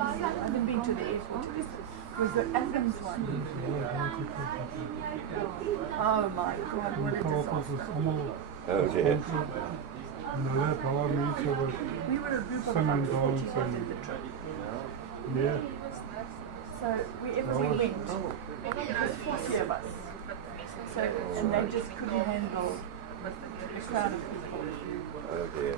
I haven't been to the airport. Was the Athens one? Oh my God, what a disaster. Oh dear. We were a group of about 40 in the trip. Yeah. So wherever we went, it was 40 of us. So, and they just couldn't handle the crowd of people. Oh dear.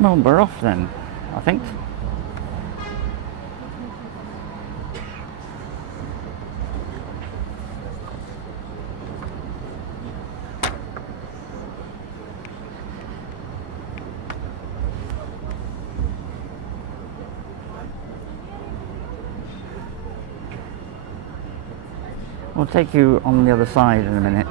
Well, we're off then, I think. We'll take you on the other side in a minute.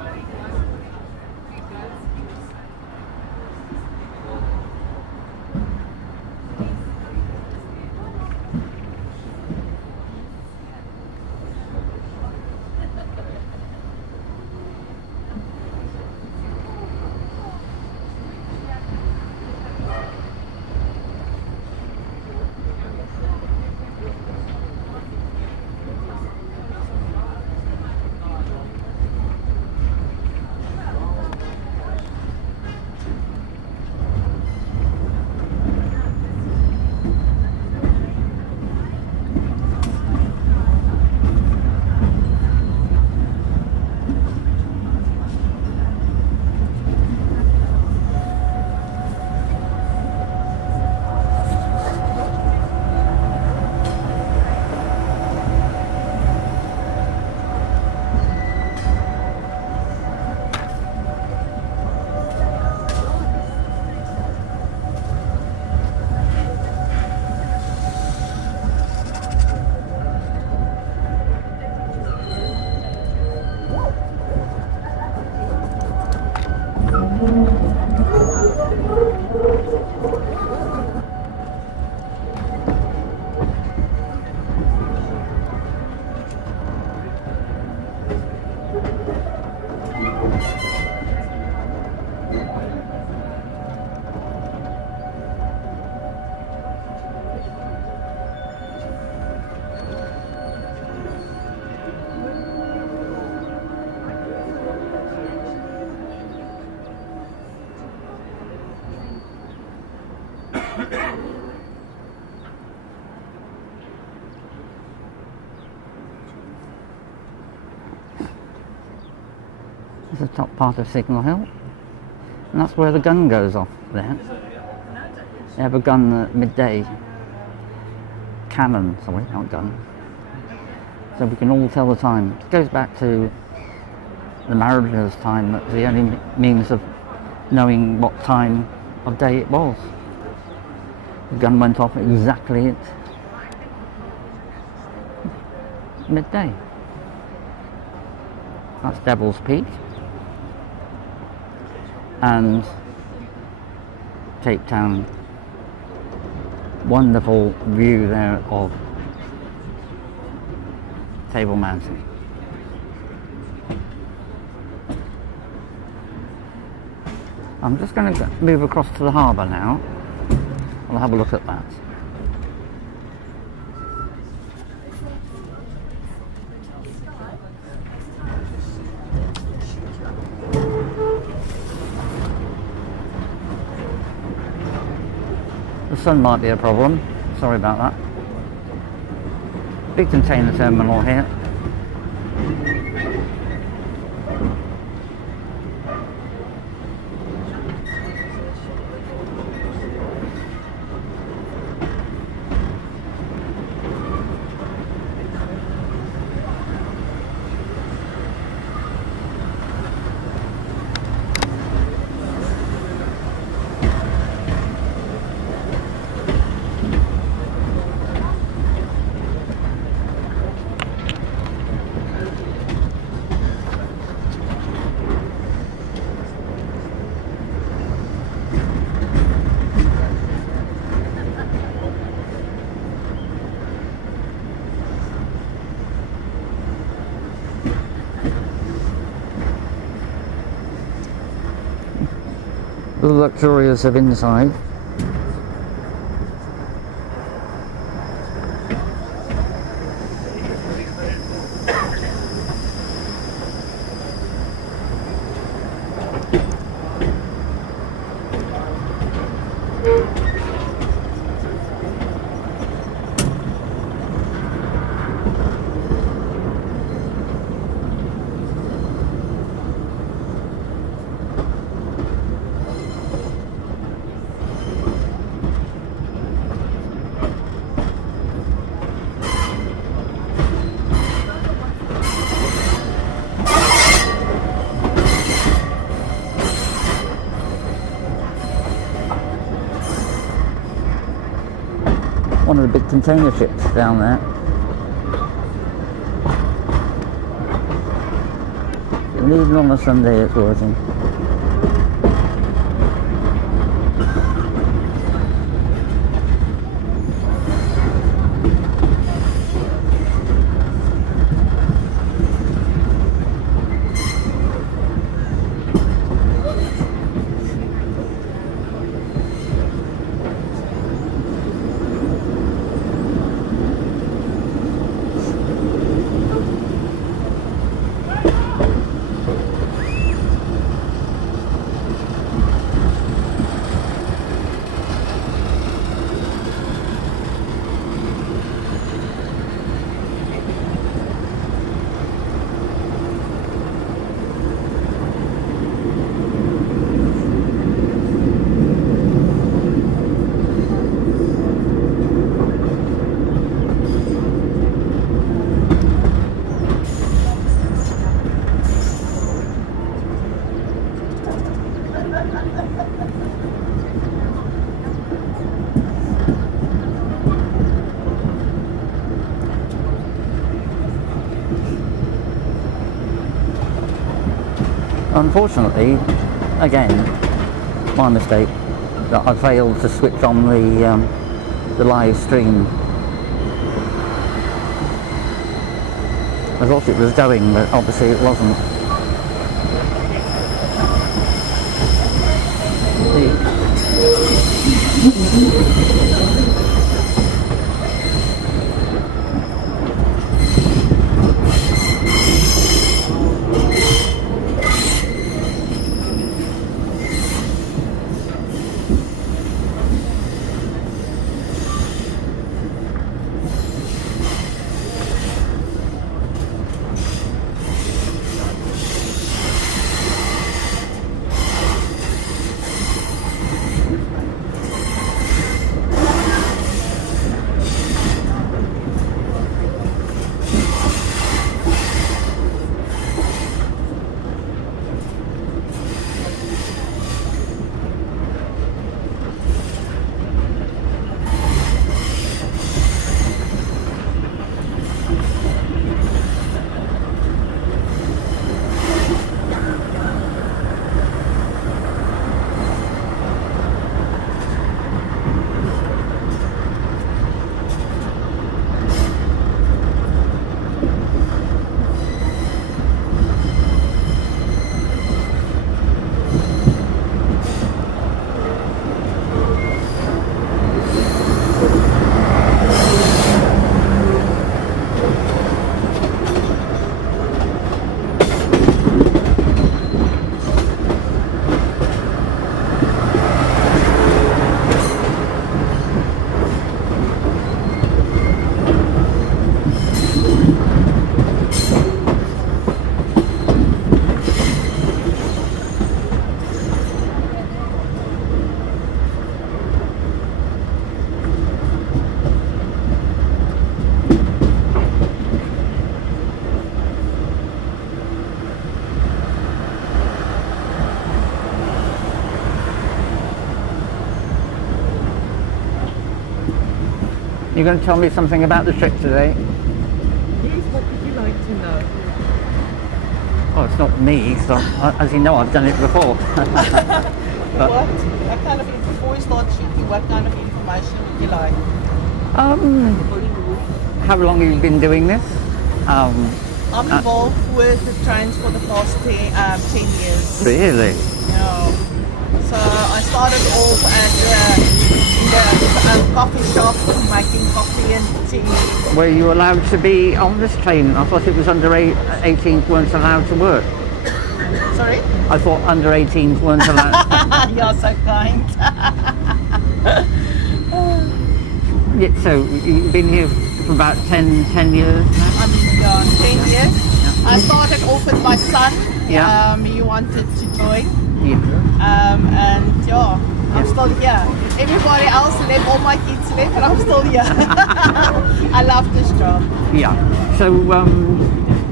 This is the top part of Signal Hill, and that's where the gun goes off there. They have a gun at midday. Cannon, sorry, not gun. So we can all tell the time. It goes back to the mariners' time. That's the only means of knowing what time of day it was. The gun went off exactly at midday. That's Devil's Peak and Cape Town. Wonderful view there of Table Mountain. I'm just going to move across to the harbour now. I'll have a look at that. sun might be a problem. Sorry about that. Big container terminal here. The luxurious of inside. One of the big container ships down there. And even on a Sunday it's working. Unfortunately, again, my mistake, that I failed to switch on the live stream. I thought it was going, but obviously it wasn't. You're going to tell me something about the trip today? Yes, what would you like to know? Oh, it's not me, so as you know, I've done it before. What kind of before we start shooting, what kind of information would you like? How long have you been doing this? I'm involved with the trains for the past 10 years. Really? Yeah. So I started off at the coffee shop making coffee and tea. Were you allowed to be on this train? I thought it was under 18s weren't allowed to work. Sorry? I thought under 18s weren't allowed. You're so kind. Yeah, so you've been here for about 10 years now? 10 years. I started off with my son. Yeah. He wanted to join. Yeah. And yeah, I'm still here. Everybody else left, all my kids left, and I'm still here. I love this job. Yeah. So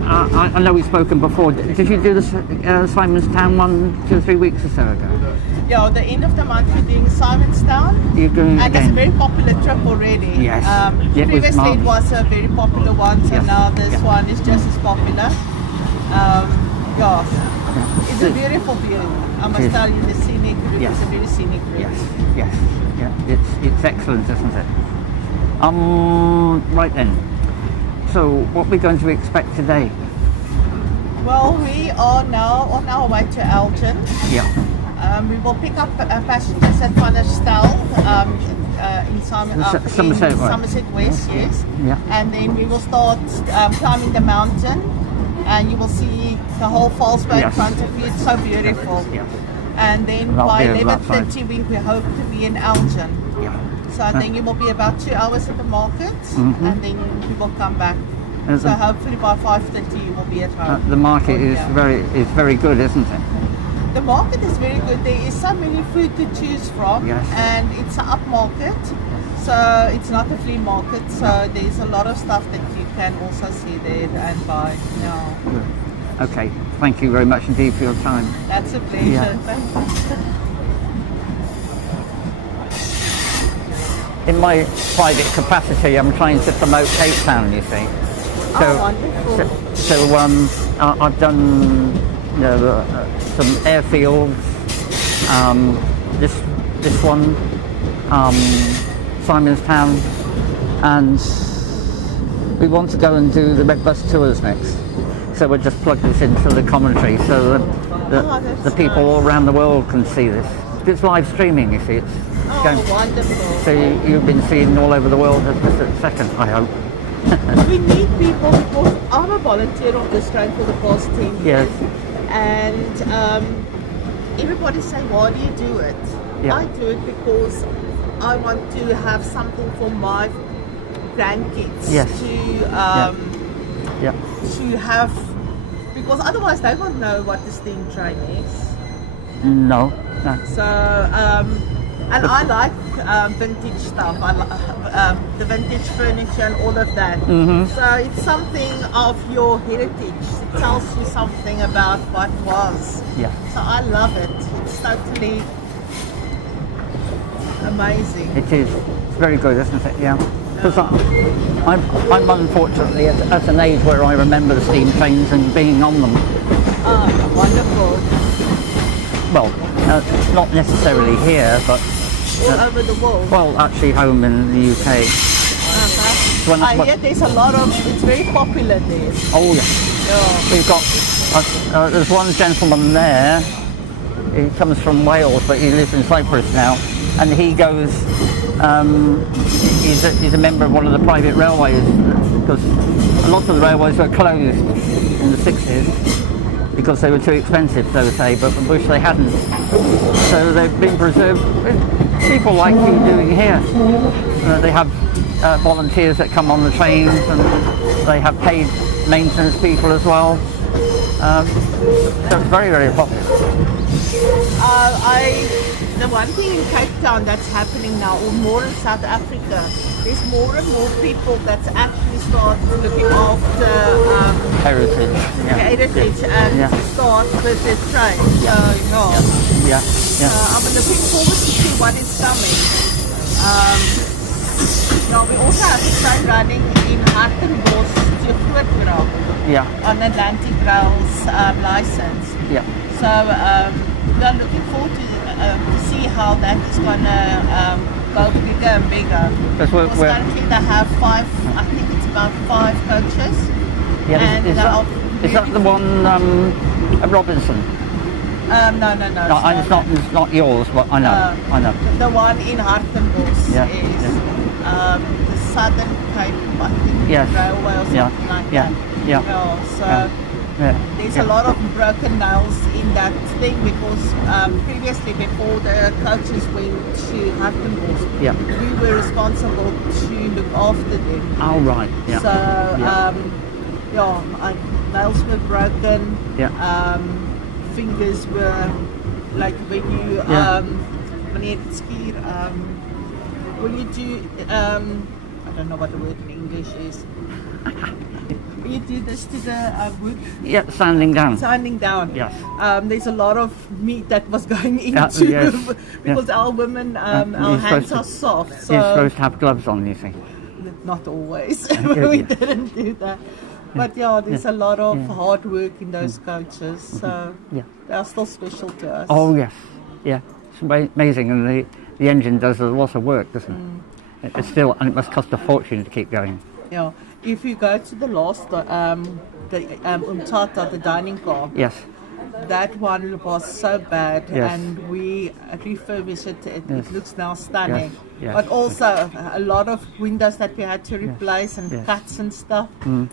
I know we've spoken before. Did you do the Simonstown one 2 or 3 weeks or so ago? Yeah, the end of the month we're doing Simonstown. You're doing it and again? it's a very popular trip already. Yes. Previously it was a very popular one, so Yes. now this one is just as popular. Yeah. It's a beautiful view. I must tell you, the scenic route Yes. is a very scenic route. Yes. Yeah. It's excellent, isn't it? Right then. So what we're going to expect today? Well, we are now on our way to Elgin. Yeah. We will pick up passengers at Van der Stel in Somerset West. Somerset West, yes. Yeah. And then we will start climbing the mountain, and you will see the whole Valsberg in front of you. It's so beautiful. Yeah. And then That'll by be a rough 11:30 we hope to be in Elgin. Yeah. So I think you will be about 2 hours at the market, and then we will come back. And So hopefully by 5:30 you will be at home. the market is Yeah. very good, isn't it? The market is very good. There is so many food to choose from, Yes. and it's an upmarket, so it's not a flea market. So there's a lot of stuff that you can also see there and buy. Yeah, Good. Okay. Thank you very much indeed for your time. that's a pleasure. Yeah. Thank you. In my private capacity, I'm trying to promote Cape Town, you see. So, wonderful. I've done some airfields. This one, Simonstown, and we want to go and do the Red Bus tours next. So we'll just plug this into the commentary so that the people all around the world can see this. It's live streaming, you see. It's going, Wonderful. so you've been seen all over the world just a second, I hope. We need people because I'm a volunteer on this train for the past 10 years. Yes. And everybody say, why do you do it? Yeah. I do it because I want to have something for my grandkids Yes. to to have, because otherwise they won't know what the steam train is. No. So and I like vintage stuff. I the vintage furniture and all of that. So it's something of your heritage. It tells you something about what was. Yeah. So I love it. It's totally amazing. It is. It's very good, isn't it? Yeah. Because I'm unfortunately at an age where I remember the steam trains and being on them. Wonderful. Well, not necessarily here, but All over the world. well, actually home in the UK. When I- I hear there's a lot of, it's very popular there. Oh yeah. Yeah. We've got, there's one gentleman there, he comes from Wales but he lives in Cyprus now, and he goes, he's a member of one of the private railways, because a lot of the railways were closed in the 60s because they were too expensive, so to say, but I wish they hadn't. So they've been preserved. People like you doing here. They have volunteers that come on the trains, and they have paid maintenance people as well. So it's very, very popular. The one thing in Cape Town that's happening now, or more in South Africa, there's more and more people that's actually start looking after Heritage. heritage and start with this train. Yeah. I'm looking forward to see what is coming. Yeah, we also have a train running in Hartenbos to Grootgraaf Yeah. on Atlantic Rail's license. Yeah. So we are looking forward to see how that is gonna go bigger and bigger. Because we're- currently they have five, I think it's about 5 coaches. Yeah. And Is that the one at Robinson? No. No, it's not yours, but I know. I know. The one in Hartenbos Yeah, is the Southern Cape, I think, Yes. Railway or something Yeah. like Yeah. that. Yeah. So Yeah. there's Yeah. a lot of broken nails in that thing because previously, before the coaches went to Hartenbos, Yeah. we were responsible to look after them. Oh, right. Yeah. So Yeah. nails were broken. Yeah. Fingers were like when you wanneer dit skier when you do I don't know what the word in English is. When you do this to the wood, Yeah, standing down. sanding down. Yes. There's a lot of meat that was going into yes, because our women, our you're hands supposed are to- soft. So You're supposed to have gloves on, you see. not always. Yeah, We yeah. didn't do that. But yeah, there's a lot of Yeah. hard work in those coaches. So Yeah. they are still special to us. Oh, yes. Yeah. It's amazing, and the engine does a lot of work, doesn't it? It's still, and it must cost a fortune to keep going. Yeah. If you go to the last, the Umtata, the dining car, Yes. that one was so bad, Yes. and we refurbished it. It Yes. looks now stunning. Yes, yes. But also a lot of windows that we had to replace and yes. cuts and stuff.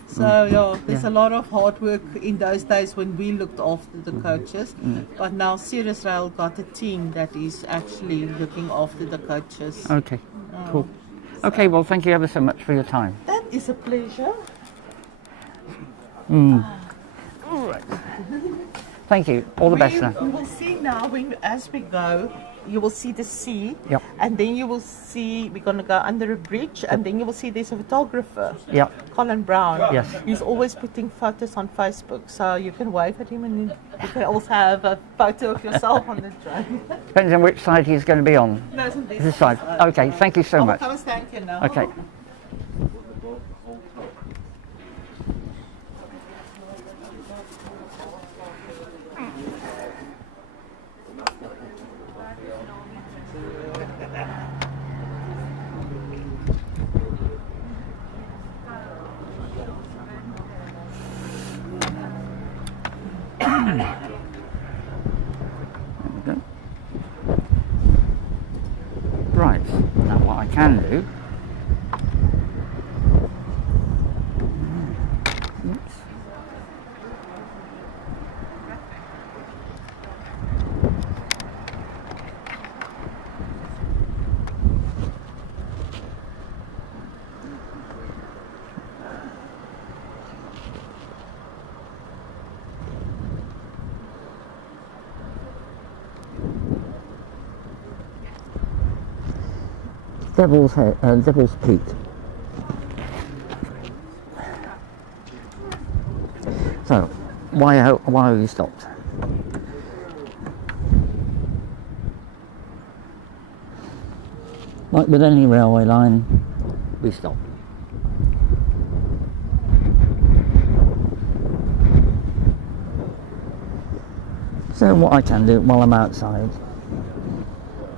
So there's Yeah. a lot of hard work in those days when we looked after the coaches. But now Cirrus Rail got a team that is actually looking after the coaches. Okay. Cool. Okay, well, thank you ever so much for your time. That is a pleasure. Thank you. All the best now. We will see now as we go. You will see the sea, Yep. and then you will see we're going to go under a bridge, and then you will see there's a photographer, Yep. Colin Brown. Yes. He's always putting photos on Facebook, so you can wave at him, and you can also have a photo of yourself on the train. Depends on which side he's going to be on. No, it's on This side. Okay, thank you so I'll much. come and stand here now. Okay. There we go. Right, now what I can do. Oops. Devil's Peak. So, why are we stopped? Like with any railway line, we stop. So what I can do while I'm outside,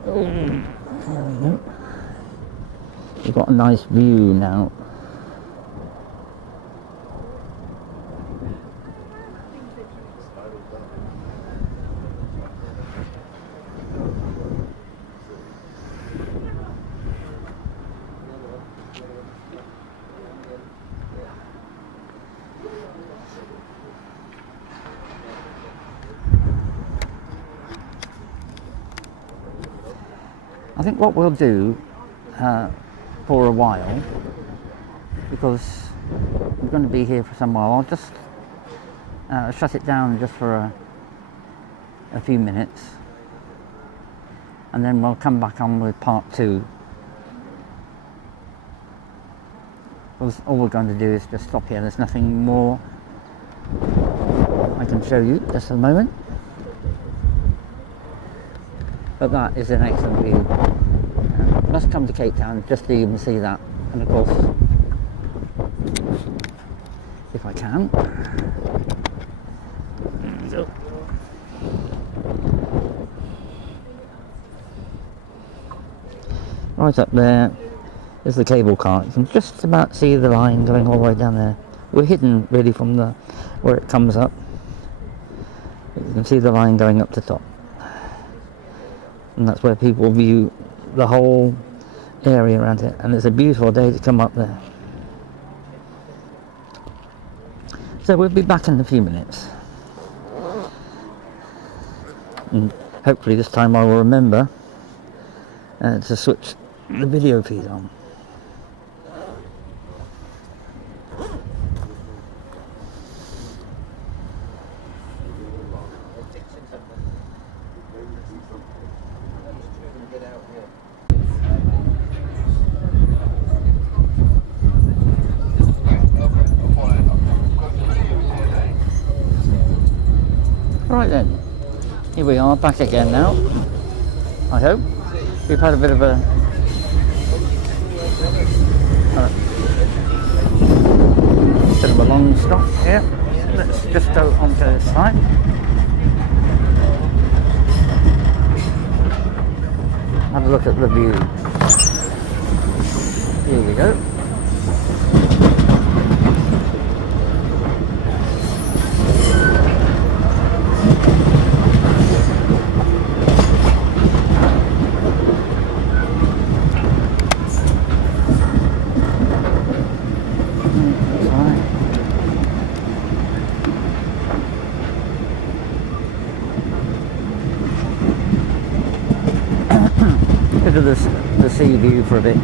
there we go. We've got a nice view now. I think what we'll do for a while, because we're going to be here for some while, I'll just shut it down just for a few minutes, and then we'll come back on with part 2. Because all we're going to do is just stop here. There's nothing more I can show you just a moment, but that is an excellent view. must come to Cape Town just to even see that. And of course, if I can. There we go. Right up there is the cable car. You can just about see the line going all the way down there. We're hidden really from the where it comes up. You can see the line going up to top. And that's where people view the whole area around it. And it's a beautiful day to come up there. So we'll be back in a few minutes. And hopefully this time I will remember to switch the video feed on. Right then, here we are back again now, I hope. We've had a bit of a long stop here. Let's just go onto this side. Have a look at the view. Here we go. Look at the sea view for a bit.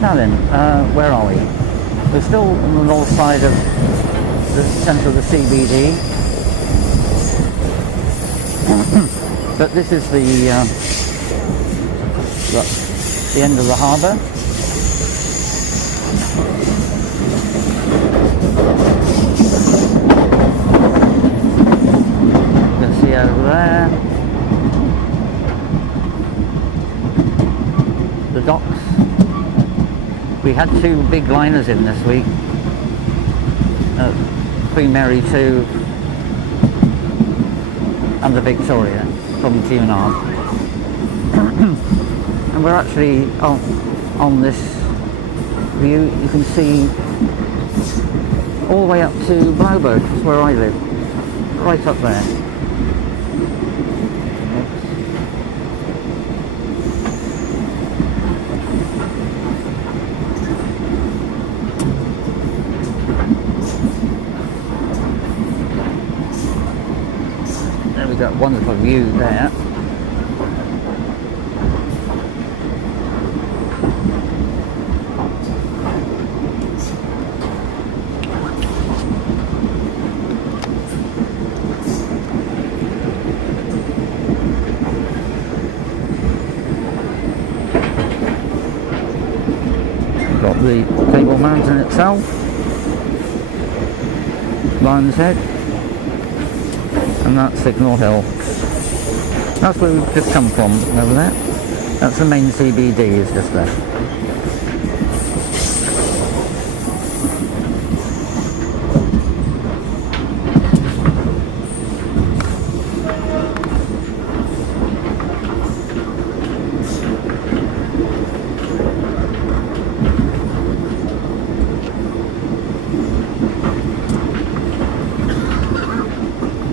Now then, where are we? We're still on the north side of the centre of the CBD, but this is the end of the harbour. You can see over there the docks. We had two big liners in this week, Queen Mary 2 and the Victoria from Cunard. And we're actually on this view. You can see all the way up to Blauberg, where I live, right up there. That wonderful view there. We've got the Table Mountain itself, Lion's Head, and that's Signal Hill. That's where we've just come from, over there. That's the main CBD, is just there.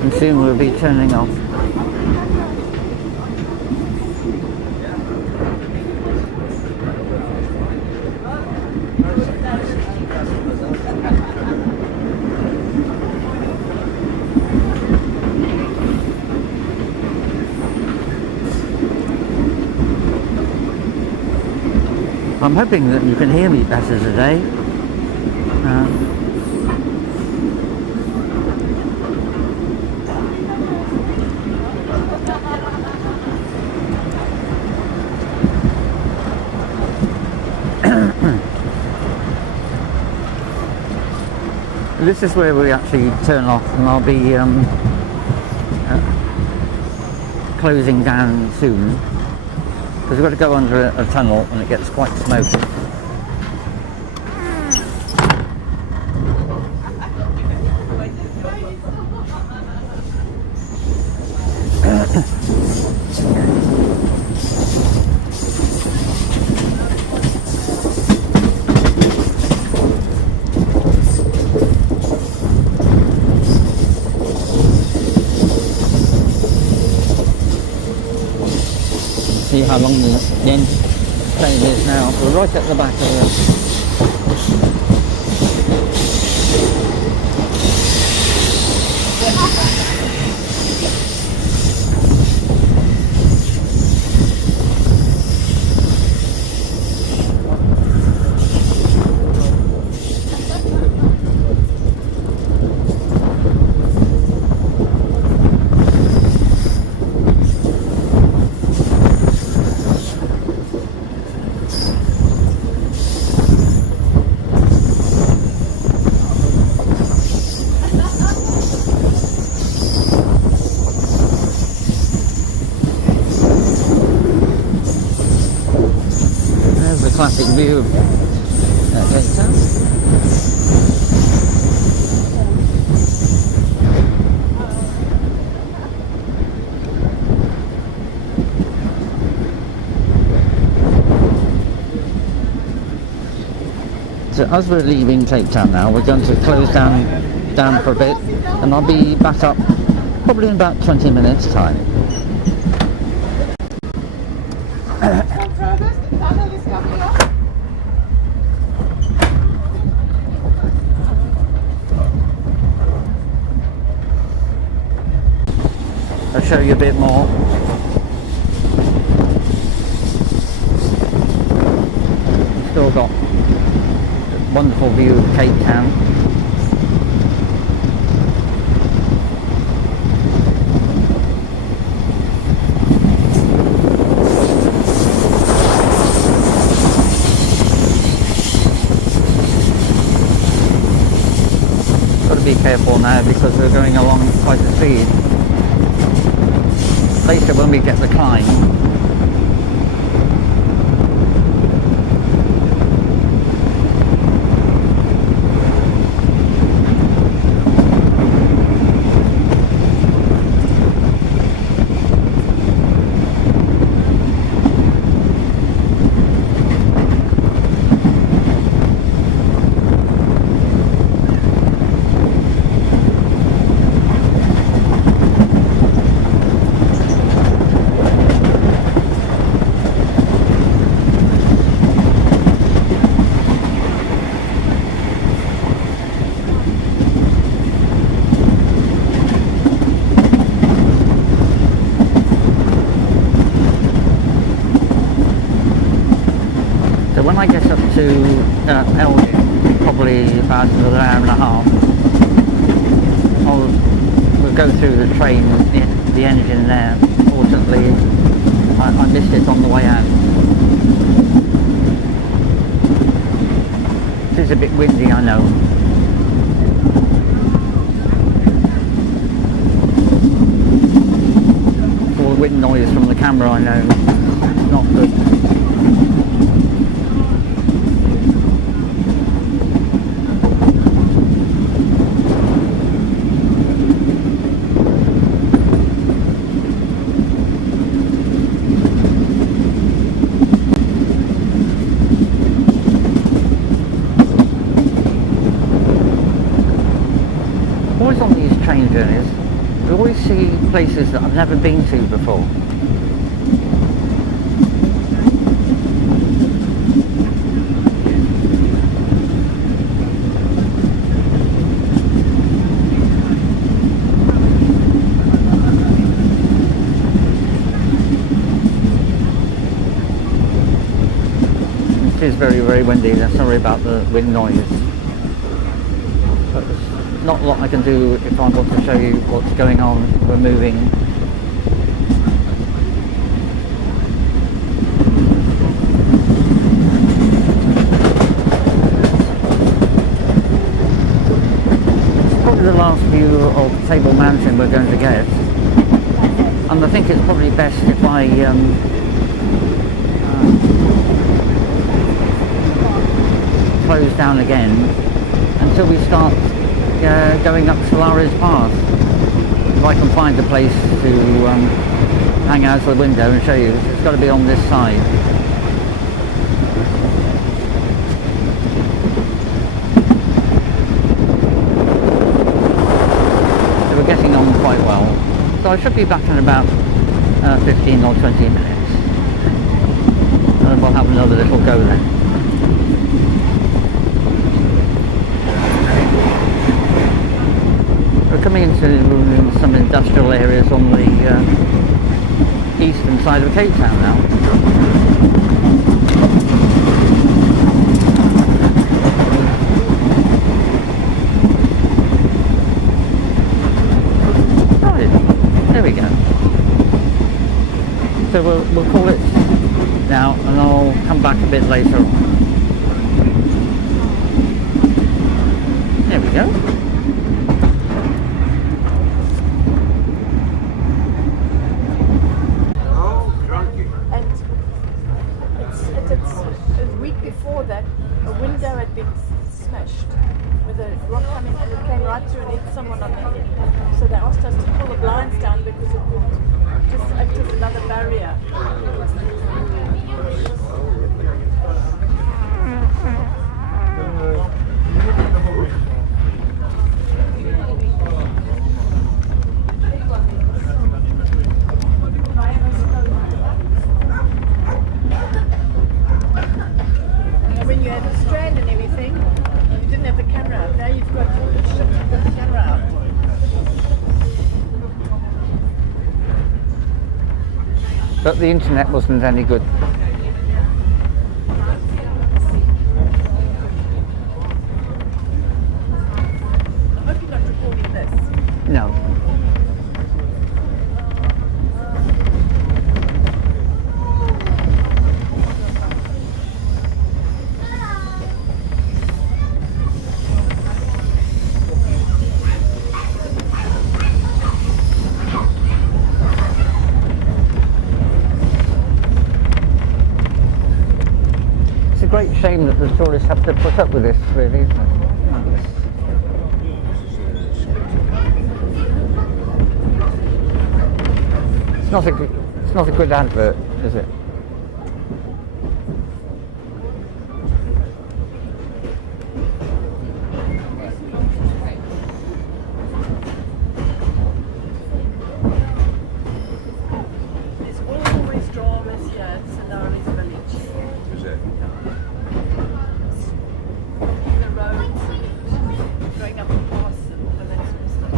And soon we'll be turning off. I'm hoping that you can hear me better today. This is where we actually turn off, and I'll be closing down soon because we've got to go under a tunnel and it gets quite smoky. See how long the engine train is now. We're right at the back of it. Classic view of Cape Town. So as we're leaving Cape Town now, we're going to close down for a bit, and I'll be back up probably in about 20 minutes time. I'll show you a bit more. Still got a wonderful view of Cape Town. Got to be careful now because we're going along quite a speed. Later when we get the climb, when I get up to Elgin, probably about another hour and a half, we'll go through the train, the engine there. Fortunately, I missed it on the way out. It is a bit windy, I know. All the wind noise from the camera, I know. It's not good. Always on these train journeys, we always see places that I've never been to before. It is very, very windy. Sorry about the wind noise. But there's not a lot I can do if I want to show you what's going on. We're moving. It's probably the last view of Table Mountain we're going to get. And I think it's probably best if I close down again until we start going up Solaris Path. If I can find a place to hang out of the window and show you. It's got to be on this side. So we're getting on quite well. So I should be back in about 15 or 20 minutes. And then we'll have another little go then. We're coming into some industrial areas on the eastern side of Cape Town now. Right, there we go. So we'll call it now, and I'll come back a bit later on. There we go. Before that, a window had been smashed with a rock coming and it came right through and hit someone on the head. So they asked us to pull the blinds down because it would just act as another barrier. But the internet wasn't any good. I hope you're not recording this. No. Great shame that the tourists have to put up with this, really, isn't it? It's not a good advert, is it? There's always dramas here at Solaris Village. Is it? The roads, going up the pass and all of that sort of stuff.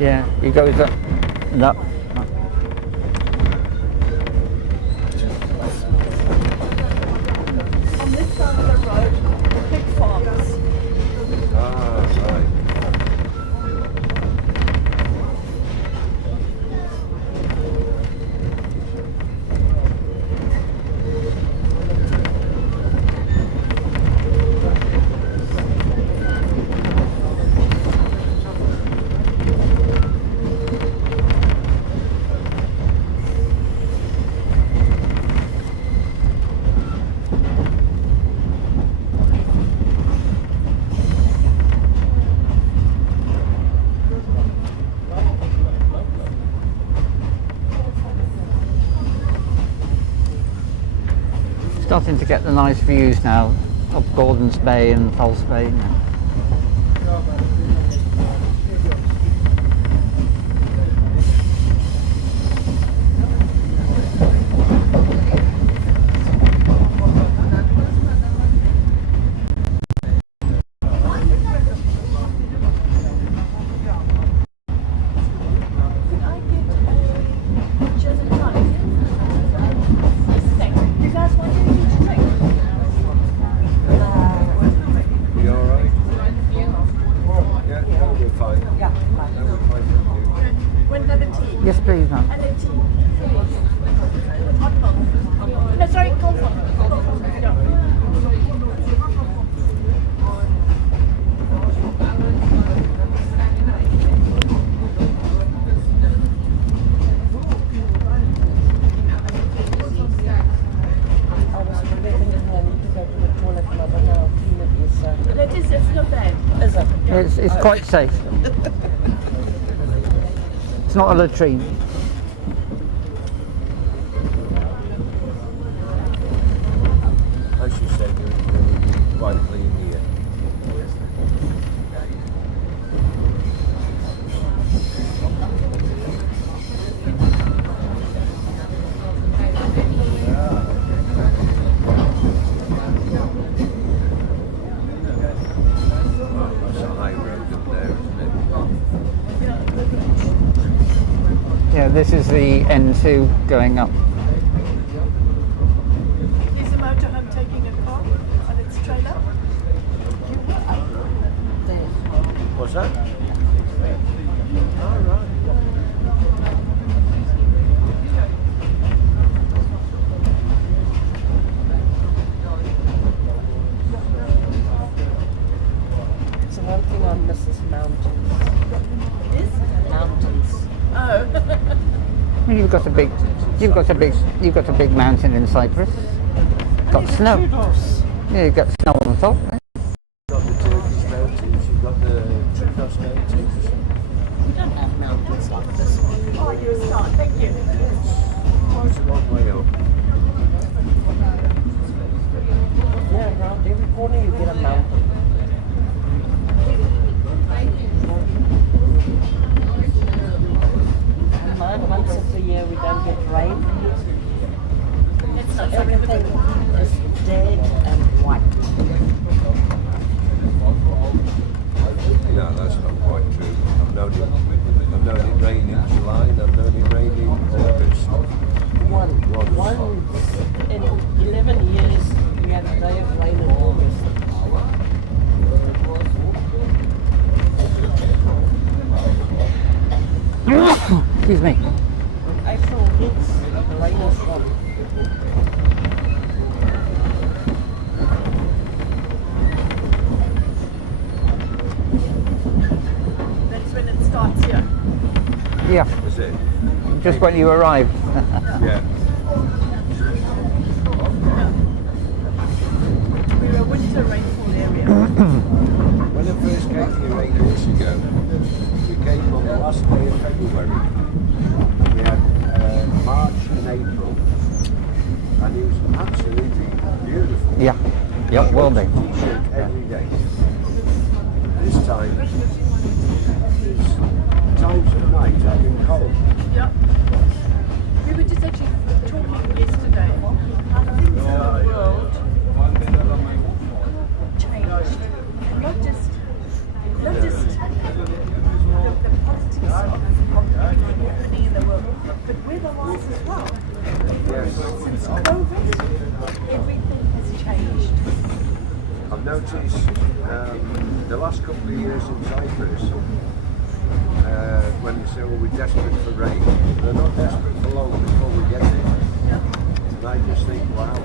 Yeah, it goes up and up. On this side of the road, the pig farms. Ah, right. Starting to get the nice views now of Gordon's Bay and False Bay. fine. Yeah, No, fine. we're fine, thank you. One another tea. Yes, please, ma'am. And a tea. With hot milk. No, sorry, cold milk. Yeah. I was forgetting and I need to go to the toilet now, but now clean it is. It's not bad. Is it? It's quite safe. It's not a latrine. As you said, you're quite clean here. That's a high road up there, isn't it? Yeah, this is the N2 going up. Is the motorhome taking a car on its trailer? What's that? All right. So one thing I miss is mountains. Is? Mountains. Oh. I mean, you've got a big mountain in Cyprus. Got snow. Yeah, you've got snow on the top. Eh? You've got the Turkish mountains, you've got the Trikos mountains. We don't have mountains like this one. Oh, you're a star. Thank you. It's a long way up. Yeah, around every corner you get a mountain. 9 months of the year we don't get rain. It's not Everything is dead and white. No, that's not quite true. I've known it rain in July and I've known it rain in August. Once in 11 years we had a day of rain in August. Excuse me. April hits, the rain is gone. That's when it starts here. Yeah, Is it? just when you arrived. Yeah. We're a winter rainfall area. When I first came here 8 years ago, we came on the last day of February. And we had March and April. And it was absolutely beautiful. Yeah, yeah, will be. T-shirt every day. This time, there's times at night I've been cold. Yeah. We were just actually talking yesterday how things in the world changed. And not just the politics of happening in the world, but weather-wise as well. Yes. Since COVID, everything has changed. I've noticed the last couple of years in Cyprus, when they say, oh, we're desperate for rain, they're not desperate for long before we get it. And I just think, wow.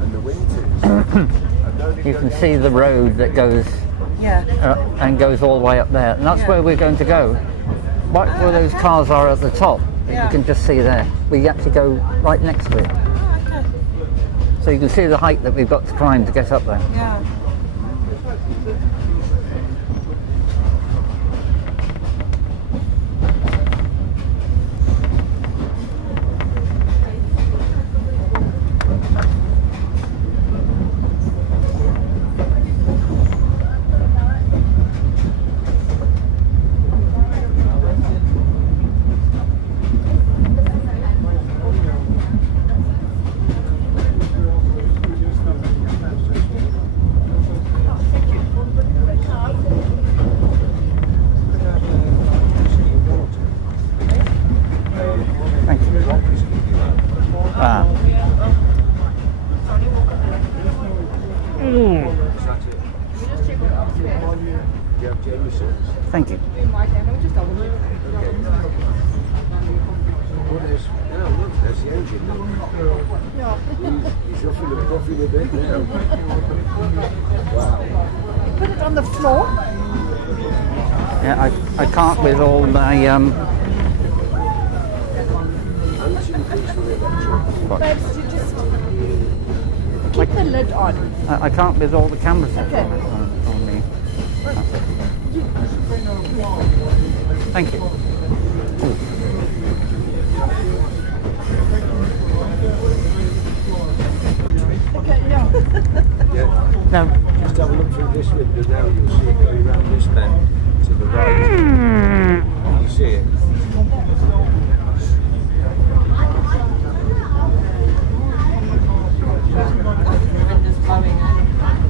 And the winters, I've noticed You can see the road that goes and goes all the way up there, and that's where we're going to go. Right where those cars are at the top, you can just see there. We actually go right next to it. Oh, okay. So you can see the height that we've got to climb to get up there. Yeah. Mike, and we'll just double it. What is? Oh, look, there's the engine. He's roughing a bit now. Wow. Put it on the floor. Yeah, I can't with all my Babes, you just keep the lid on. I can't with all the cameras Okay. on me. Thank you. Okay, yeah. Yeah. No. Just have a look through this window now, you'll see it going around this bend to the right. You see it? Wind is blowing.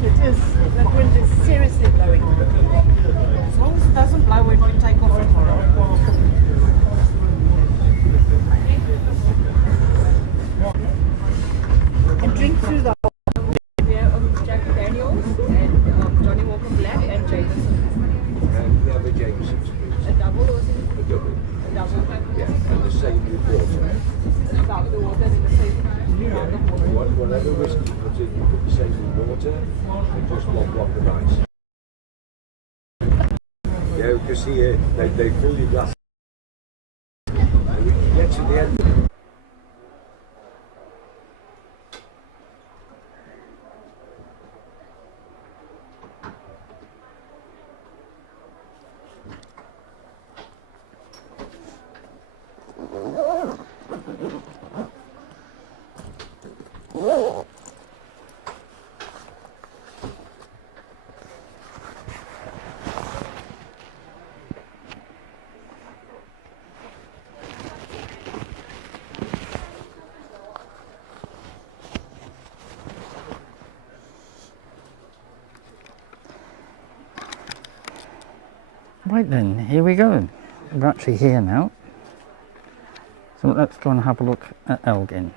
It is. That wind is seriously blowing. As long as it doesn't blow when we take off tomorrow. And drink through the Jack Daniels and Johnny Walker Black and Jameson. And the other Jameson's, please. A double or A double. a double? Yeah, and the same with water. About the water in the same amount of water. Whatever whiskey you put in, you put the same with water and just one block of ice. Yeah, because here they fill your glass. And when you get to the end of it, Right then, here we go. We're actually here now. So let's go and have a look at Elgin.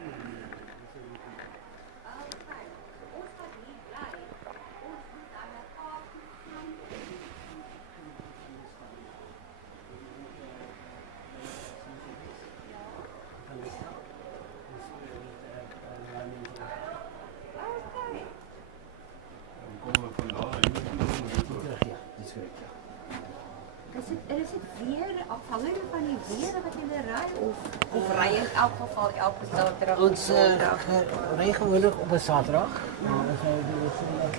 Is het weer afhangende van die weer wat jullie rijden? Of rijden in elk geval elke zaterdag? Ons rijden gewoonlijk op een zaterdag. Maar we zijn de zondag.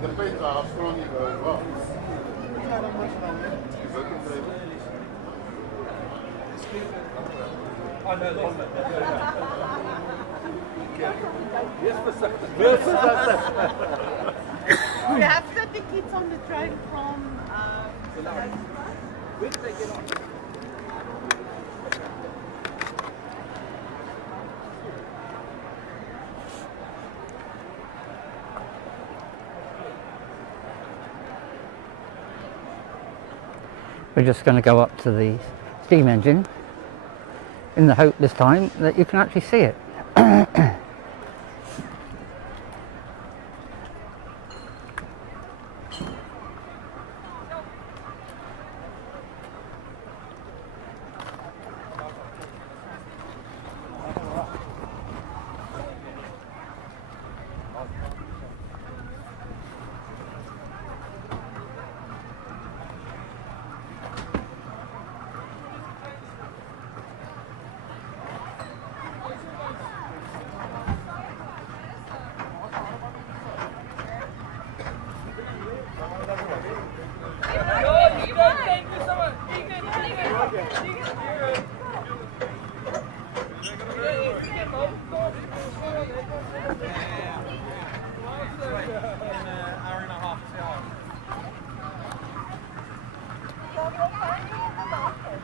Depende da astronomia as well. We have 30 kids on the train from. We're just going to go up to the steam engine in the hope this time that you can actually see it.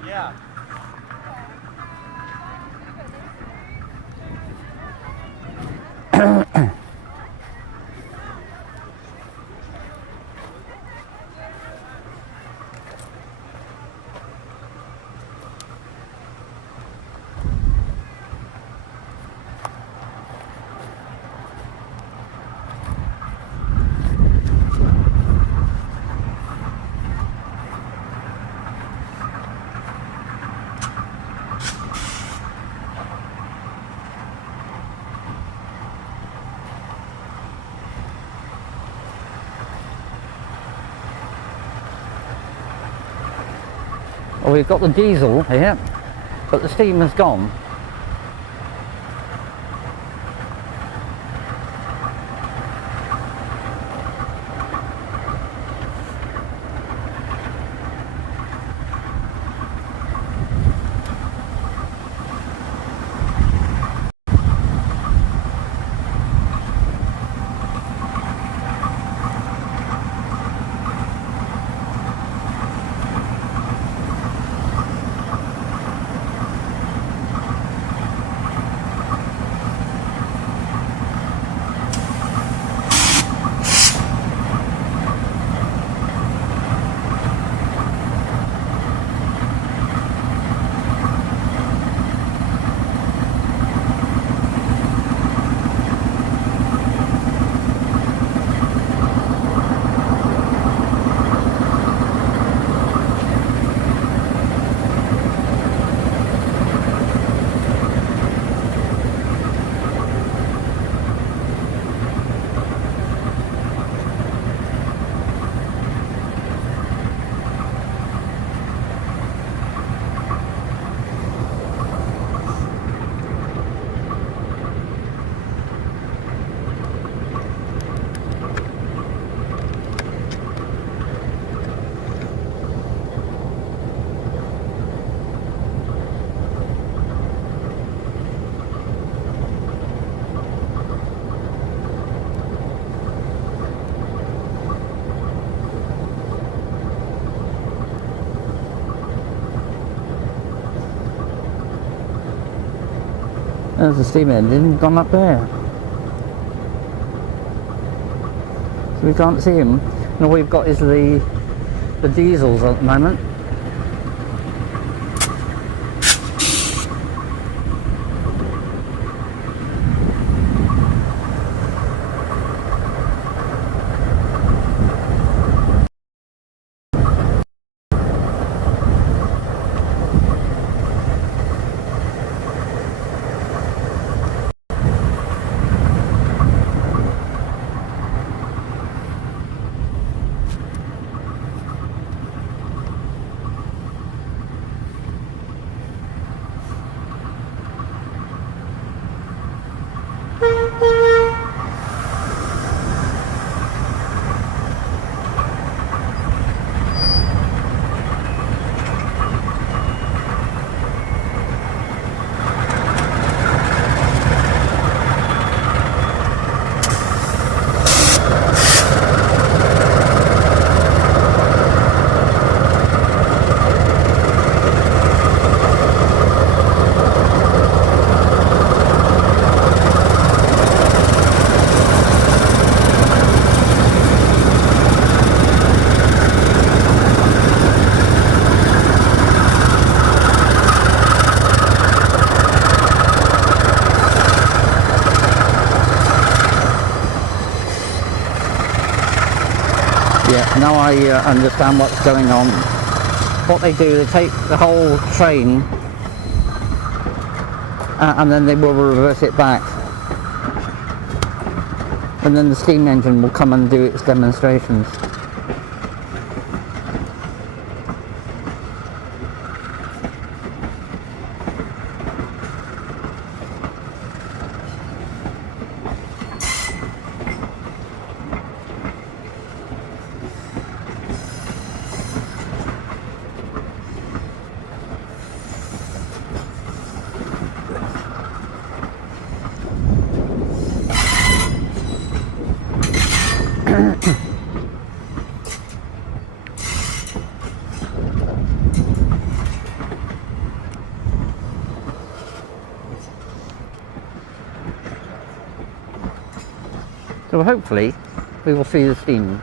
Yeah. Well, we've got the diesel here, but the steam has gone. There's the steam engine gone up there. So we can't see him. And all we've got is the diesels at the moment. Yeah, now I understand what's going on. What they do, they take the whole train and then they will reverse it back. And then the steam engine will come and do its demonstrations. So hopefully we will see the steam.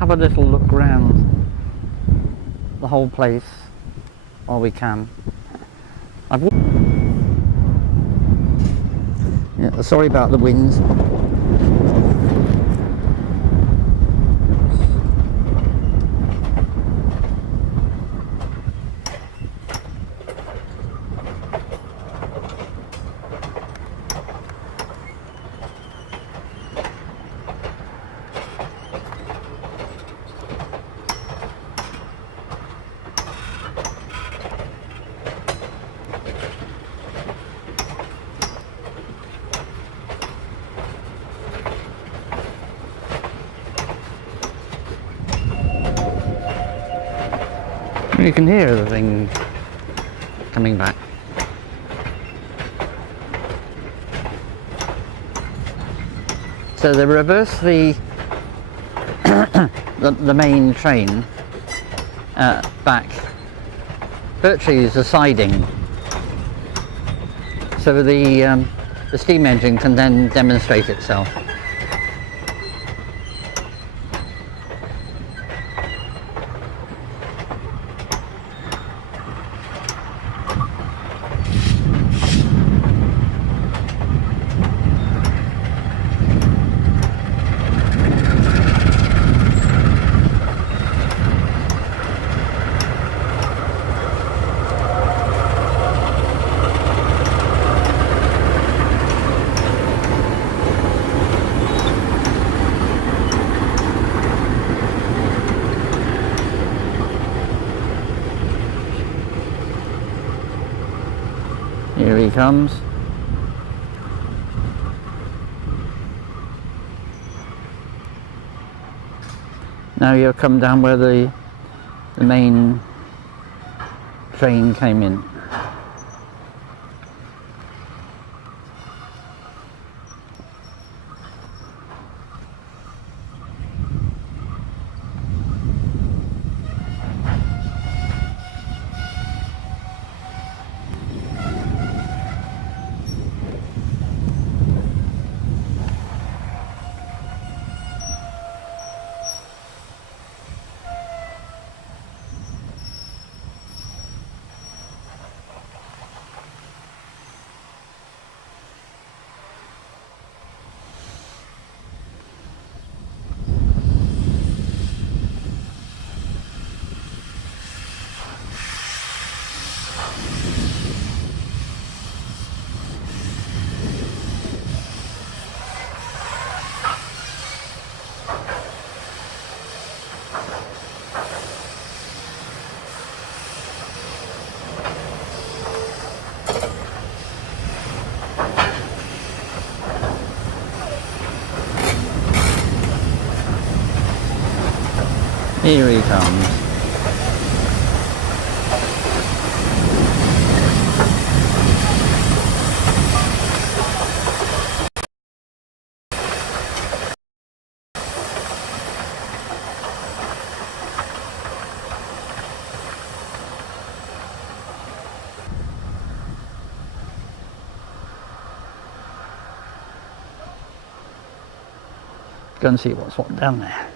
Have a little look around the whole place while we can. Yeah, sorry about the winds. You can hear the thing coming back. So they reverse the the main train back virtually as a siding, so the steam engine can then demonstrate itself. Here he comes. Now you'll come down where the main train came in. Here he comes. go and see what's what down there.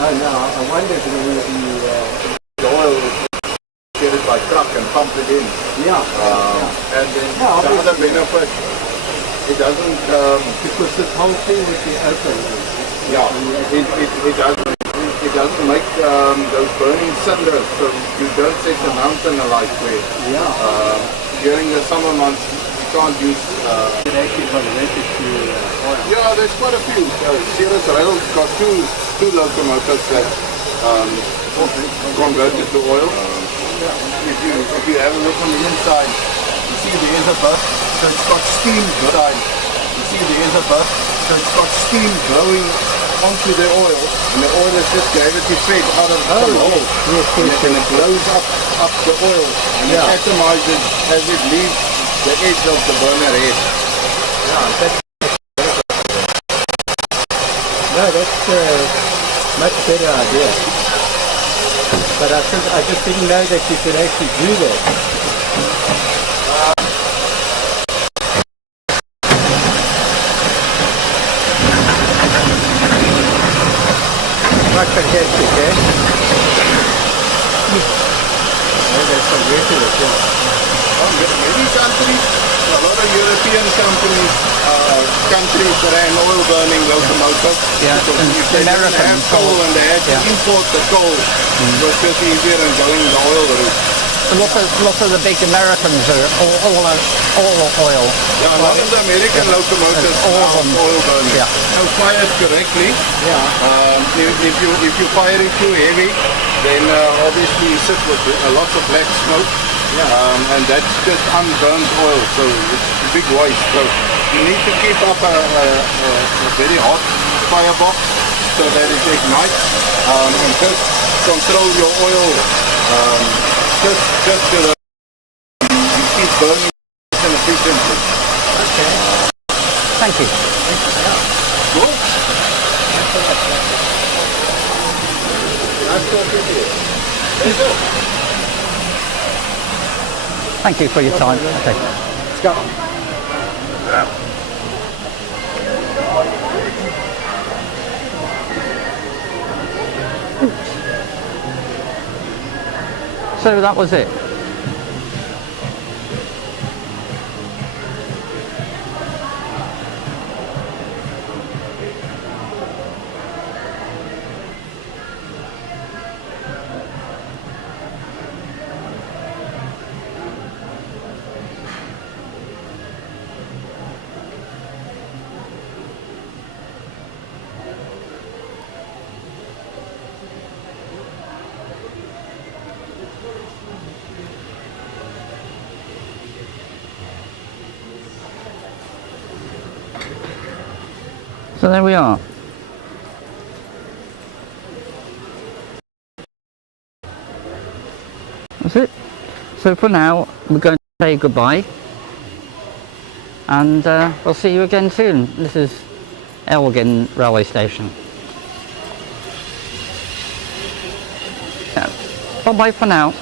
I know. I wonder if the oil get it by truck and pump it in. Yeah. And then the other benefit, it doesn't. Because this whole thing would be open. Yeah. It doesn't. It it doesn't make those burning cinders, so you don't set the mountain alight where during the summer months you can't use It actually converted to oil. yeah, there's quite a few. Sirius Rail's got two locomotives that converted to oil. If you have a look on the inside, you see there is a bus, so it's got steam inside. You see there is a bus, so it's got steam blowing onto the oil, and the oil is just gravity fed out of some hole. And it blows up the oil, and it atomizes as it leaves the edge of the burner head. No, that's a much better idea. But I just didn't know that you could actually do that. Quite fantastic, eh? Oh, that's some way to it, yeah. Many countries, a lot of European countries ran oil burning locomotives. Yeah, Because and if they didn't American have coal and they had to import the coal, it was just easier than going the oil route. Lots of the big Americans are all oil. Yeah, a lot of the American locomotives all of are them. oil burning. Yeah. Now fired correctly, if you fire it too heavy, then obviously you sit with lots of black smoke. And that's just unburned oil, so it's a big waste. So you need to keep up a very hot firebox so that it ignites, and just control your oil just to the you keep burning and efficiently. Okay. Thank you. Good. Thank you for your time. Okay. Let's go. So that was it. So there we are. That's it. So for now, we're going to say goodbye. And we'll see you again soon. This is Elgin railway station. Yeah. Bye bye for now.